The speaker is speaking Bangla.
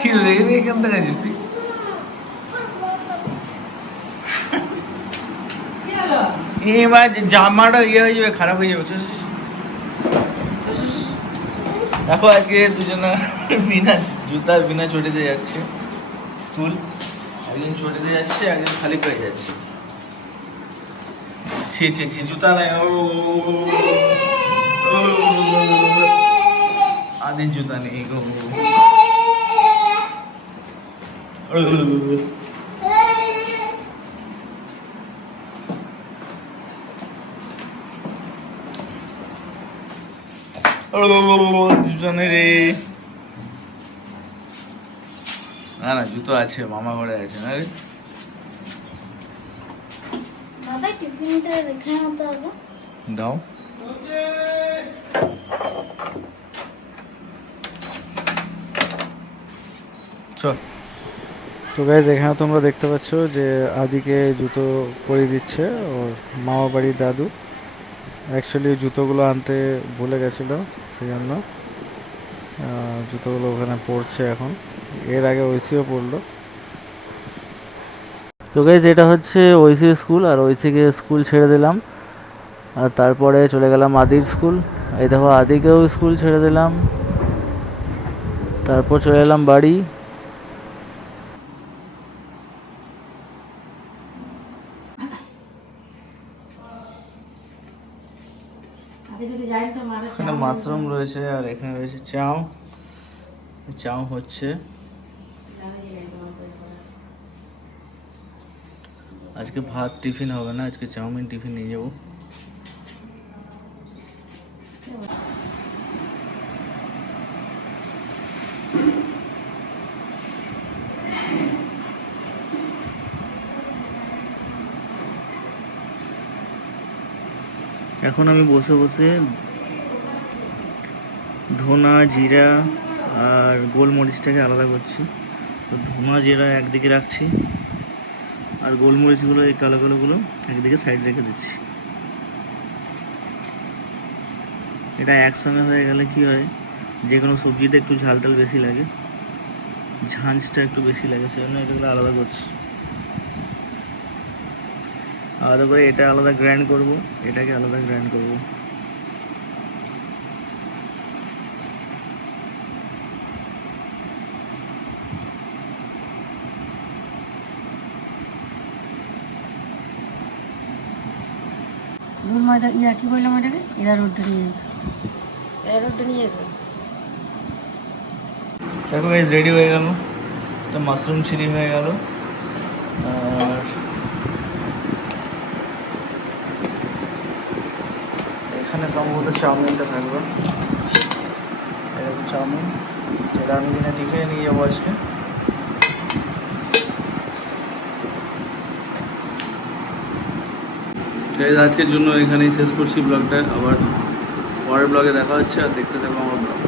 কি রেগে কেন দেখাচ্ছিস তুই? এবার জামাটা ইয়ে হয়ে যাবে, খারাপ হয়ে যাবে। দেখো আজকে দুজনা বিনা জুতা বিনা চটিতে যাচ্ছে স্কুল। একজন চটিতে যাচ্ছে, একজন খালি পায়ে যাচ্ছে। ছি ছি ছি, জুতা নাই। আদির জুতা নেই গো। জুতো নেই রে। না না, জুতো আছে, মামা ঘরে আছে না রে। বাবা টিফিনটা রেখে নাও তো আগে। দাও। তো গাইজ এখানে তোমরা দেখতে পাচ্ছ যে আদিকে জুতো পরিয়ে দিচ্ছে ওর মামা বাড়ির দাদু। অ্যাকচুয়ালি জুতোগুলো আনতে ভুলে গেছিলো, সেই জন্য জুতোগুলো ওখানে পড়ছে এখন। এর আগে ঐশীও পড়লো। তো গাইজ এটা হচ্ছে ঐশীর স্কুল, আর ঐশীকে স্কুল ছেড়ে দিলাম, আর তারপরে চলে গেলাম আদির স্কুল। এই দেখো আদিকেও স্কুল ছেড়ে দিলাম, তারপর চলে এলাম বাড়ি। এখানে মাশরুম রয়েছে, আর এখানে রয়েছে চাউ। চাউ হচ্ছে। আজকে ভাত টিফিন হবে না, আজকে চাউমিন টিফিন নিয়ে যাবো। এখন আমি বসে বসে ধনা জিরা আর গোলমরিচটাকে আলাদা করছি। তো ধনা জিরা একদিকে রাখছি, আর গোলমরিচগুলো এই কালো কালোগুলো একদিকে সাইড রেখে দিচ্ছি। এটা একসঙ্গে হয়ে গেলে কি হয়, যে কোনো সবজিতে একটু ঝাল টাল বেশি লাগে, ঝাঁঝটা একটু বেশি লাগে, সেজন্য এগুলো আলাদা করছি। আলাদা করে এটা আলাদা গ্রাইন্ড করব, এটাকে আলাদা গ্রাইন্ড করব। ময়দা ইয়া কি বললাম এটাকে, এরা রোডটা নিয়ে এসো, এরা রোডটা নিয়ে এসো। দেখো গাইস রেডি হয়ে গেল, একটা মাশরুম চিলি হয়ে গেল। আর এখানে সম্ভবত চাউমিনটা থাকবে, এরকম চাউমিন, যেটা আমি কিনা টিফিনে নিয়ে যাবো আজকে। আজকের জন্য এখানেই শেষ করছি ব্লগটা, আবার পরের ব্লগে দেখা হচ্ছে, আর দেখতে থাকো আমার ব্লগ।